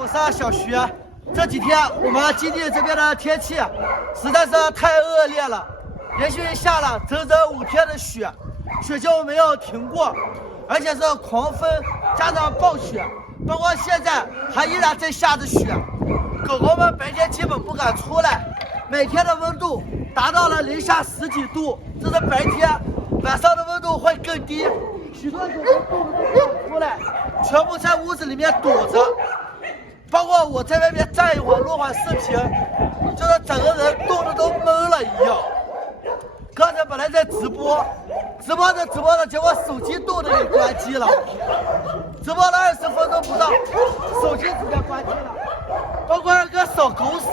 我上小学，这几天我们基地这边的天气实在是太恶劣了，连续下了整整5天的雪，雪就没有停过，而且是狂风加上暴雪，包括现在还依然在下着雪。狗狗们白天基本不敢出来，每天的温度达到了零下10几度，这是白天，晚上的温度会更低。许多狗狗冻得不敢出来，全部在屋子里面躲着。包括我在外面站一会儿录会视频，就是整个人冻得都懵了一样。刚才本来在直播着，结果手机冻得给关机了。直播了20分钟不到，手机直接关机了。包括那个扫狗屎，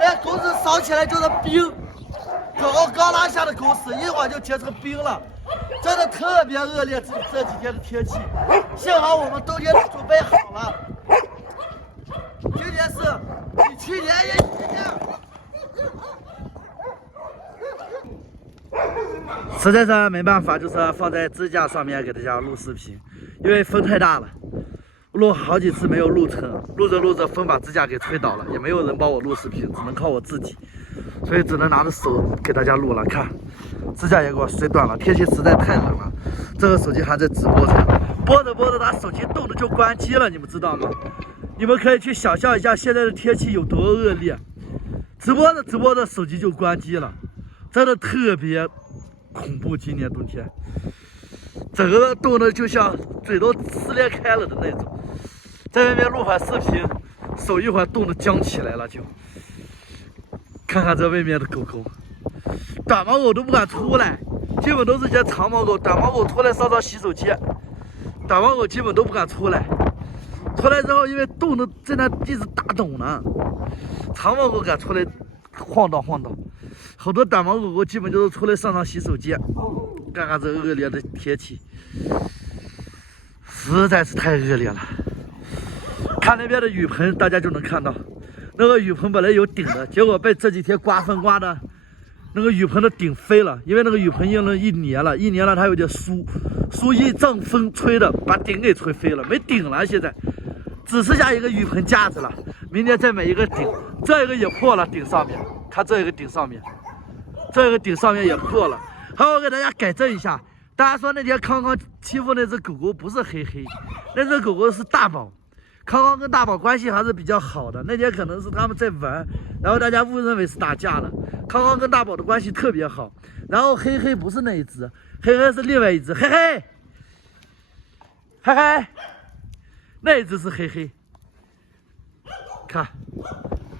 那狗屎扫起来就是冰，狗狗刚拉下的狗屎一会儿就结成冰了。真的特别恶劣，这几天的天气，幸好我们冬天都准备好了。今年是比去年也实在是没办法，就是放在支架上面给大家录视频，因为风太大了，录好几次没有录成，录着风把支架给吹倒了，也没有人帮我录视频，只能靠我自己，所以只能拿着手给大家录了。看，支架也给我摔断了，天气实在太冷了。这个手机还在直播着，播着，它手机冻得就关机了，你们知道吗？你们可以去想象一下现在的天气有多恶劣，直播着手机就关机了，真的特别恐怖。今年冬天，整个冻得就像嘴都撕裂开了的那种。在外面录会视频，手一会儿冻得僵起来了，就看看这外面的狗狗，短毛狗都不敢出来，基本都是些长毛狗。短毛狗出来上洗手间，短毛狗基本都不敢出来。出来之后，因为冻得在那一直打抖呢，长毛狗敢出来晃荡，好多短毛狗狗基本就是出来上洗手间。看看这恶劣的天气，实在是太恶劣了。看那边的雨棚，大家就能看到，那个雨棚本来有顶的，结果被这几天刮风刮的，那个雨棚的顶飞了，因为那个雨棚用了一年了，它有点酥一阵风吹的，把顶给吹飞了，没顶了，现在只剩下一个雨棚架子了。明天再买一个顶，这个也破了，顶上面看这个顶上面，也破了。好，我给大家改正一下，大家说那天康康欺负那只狗狗不是黑黑，那只狗狗是大宝。康康跟大宝关系还是比较好的，那天可能是他们在玩，然后大家误认为是打架了。康康跟大宝的关系特别好，然后黑黑不是那一只，黑黑是另外一只，黑黑，那一只是黑黑。看，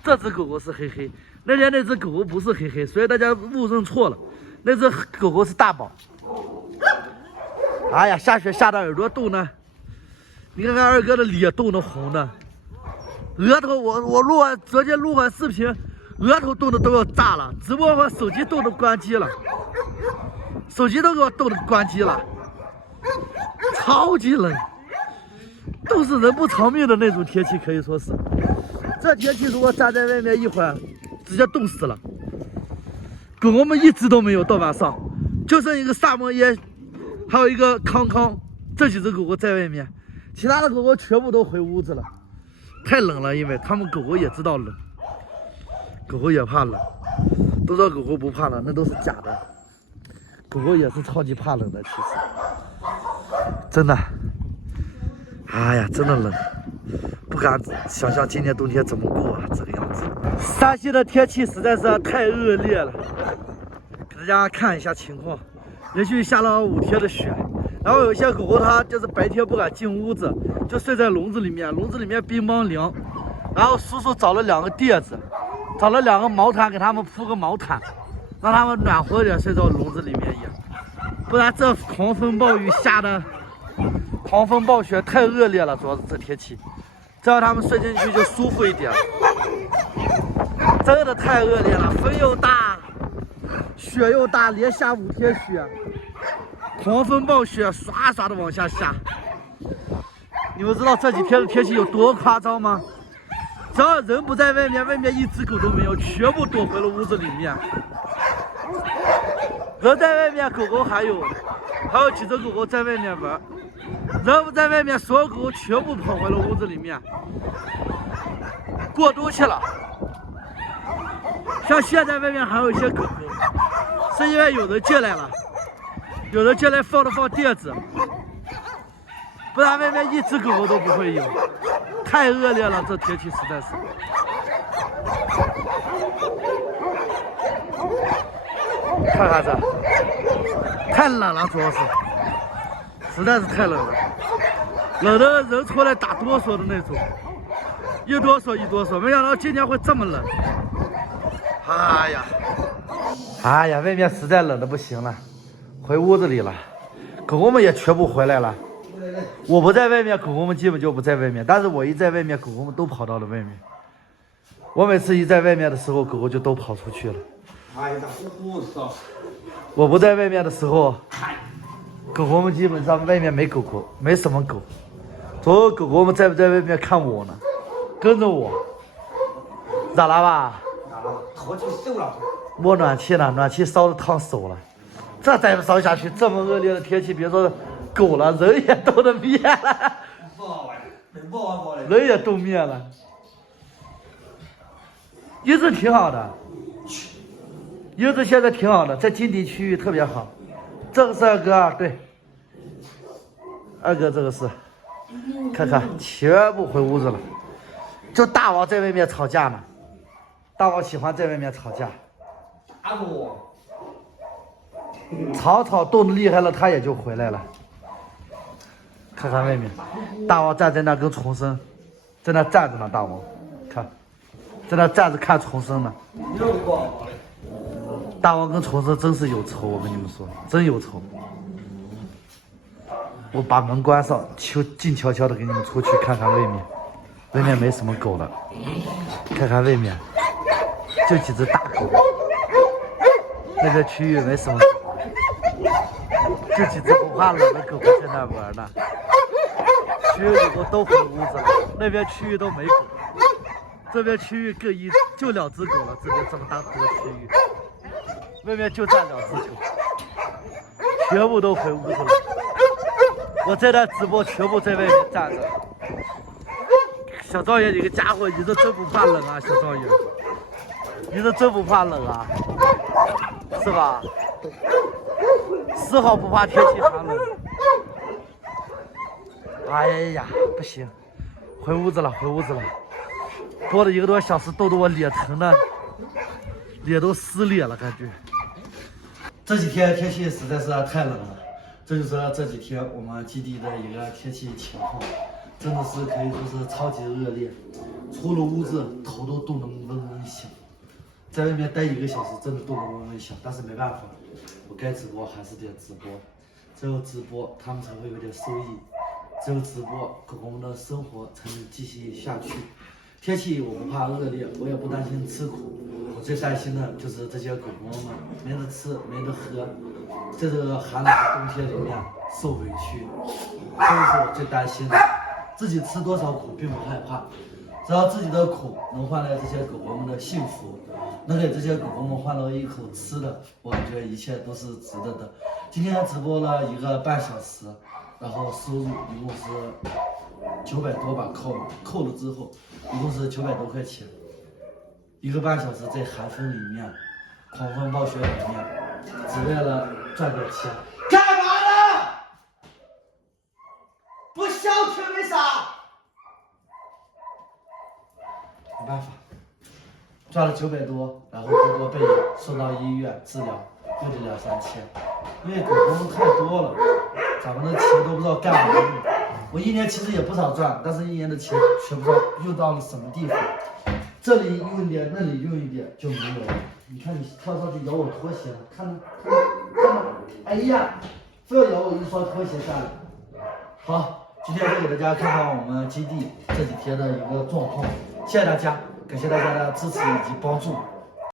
这只狗狗是黑黑，那天那只狗狗不是黑黑，所以大家误认错了，那只狗狗是大宝。哎呀，下雪下的耳朵冻呢。你看看二哥的脸冻得红的，额头我昨天录完视频，额头冻得都要炸了，直播完手机冻得关机了，手机都给我冻得关机了，超级冷，冻死人不偿命的那种天气，可以说是，这天气如果站在外面一会儿，直接冻死了。狗狗们一只都没有，到晚上就剩一个萨摩耶，还有一个康康，这几只狗狗在外面。其他的狗狗全部都回屋子了，太冷了，因为他们狗狗也知道冷，狗狗也怕冷，都说狗狗不怕冷，那都是假的，狗狗也是超级怕冷的，其实，真的，哎呀，真的冷，不敢想象今年冬天怎么过啊，这个样子。山西的天气实在是太恶劣了，给大家看一下情况，连续下了5天的雪。然后有些狗狗它就是白天不敢进屋子，就睡在笼子里面，笼子里面冰梆凉。然后叔叔找了2个垫子，找了2个毛毯，给他们铺个毛毯，让他们暖和点睡到笼子里面也。不然这狂风暴雨下的，狂风暴雪太恶劣了，主要是这天气，这样他们睡进去就舒服一点。真的太恶劣了，风又大，雪又大，连下5天雪。狂风暴雪刷刷的往下下，你们知道这几天的天气有多夸张吗？只要人不在外面，外面一只狗都没有，全部躲回了屋子里面。人在外面，狗狗还有几只狗狗在外面玩，人不在外面，所有狗全部跑回了屋子里面，过冬去了。像现在外面还有一些狗狗，是因为有人进来了，有人进来放垫子，不然外面一只狗狗都不会有。太恶劣了，这天气实在是。看看这，太冷了，主要是，实在是太冷了，冷的人出来打哆嗦的那种，一哆嗦一哆嗦。没想到今天会这么冷。哎呀，哎呀，外面实在冷的不行了，回屋子里了。狗狗们也全部回来了。我不在外面，狗狗们基本就不在外面。但是我一在外面，狗狗们都跑到了外面。我每次一在外面的时候，狗狗就都跑出去了。哎呀，我不在外面的时候，狗狗们基本上外面没狗狗，没什么狗。所有狗狗们在不在外面看我呢？跟着我。咋了吧？头就瘦了。摸暖气呢，暖气烧的烫手了。这再不烧下去，这么恶劣的天气，别说狗了，人也冻得灭了。人也冻灭了。一直挺好的，柚子现在挺好的，在金地区域特别好。这个是二哥啊，对，二哥这个是，看看全部回屋子了，就大王在外面吵架呢。大王喜欢在外面吵架，吵冻得厉害了，他也就回来了。看看外面，大王站在那跟重生，在那站着呢，大王，看。在那站着看重生呢。大王跟重生真是有仇，我跟你们说，真有仇。我把门关上，静悄悄的给你们出去看看外面，外面没什么狗了。看看外面，就几只大狗。那个区域没什么狗，就几只不怕冷的狗狗在那玩呢。区域狗狗都回屋子了，那边区域都没狗。这边区域各一，就2只狗了。这边这么大个区域，外面就站2只狗，全部都回屋子了。我在那直播，全部在外面站着。小赵爷，你个家伙，你这真不怕冷啊，小赵爷，你这真不怕冷啊，是吧？丝毫不怕天气寒冷。哎呀，不行，回屋子了，回屋子了。播了1个多小时，冻得我脸疼的，脸都撕裂了，感觉。这几天天气实在是太冷了，这就是这几天我们基地的一个天气情况，真的是可以说是超级恶劣。出了屋子，头都冻得嗡嗡响，在外面待1个小时，真的冻得嗡嗡响。但是没办法，我该直播还是得直播，只有直播他们才会有点收益，只有直播狗狗们的生活才能继续下去。天气我不怕恶劣，我也不担心吃苦，我最担心的就是这些狗狗们没得吃没得喝，在这个寒冷的冬天里面受委屈，这是我最担心的。自己吃多少苦并不害怕，只要自己的苦能换来这些狗狗们的幸福，能给这些狗狗们换到一口吃的，我感觉一切都是值得的。今天直播了1个半小时，然后收入一共是900多吧，扣了之后一共是900多块钱。1个半小时在寒风里面，狂风暴雪里面，只为了赚点钱，干嘛呢？不消停为啥？没办法，赚了900多，然后多多被送到医院治疗，又得2-3千，因为狗狗们太多了，咱们的钱都不知道干嘛用。我1年其实也不少赚，但是1年的钱全不知道用到了什么地方，这里用一点，那里用一点就没有了。你看你跳上去咬我拖鞋了，看到，哎呀，非要咬我一双拖鞋下来。好，今天就给大家看看我们基地这几天的一个状况，谢谢大家，感谢大家的支持以及帮助。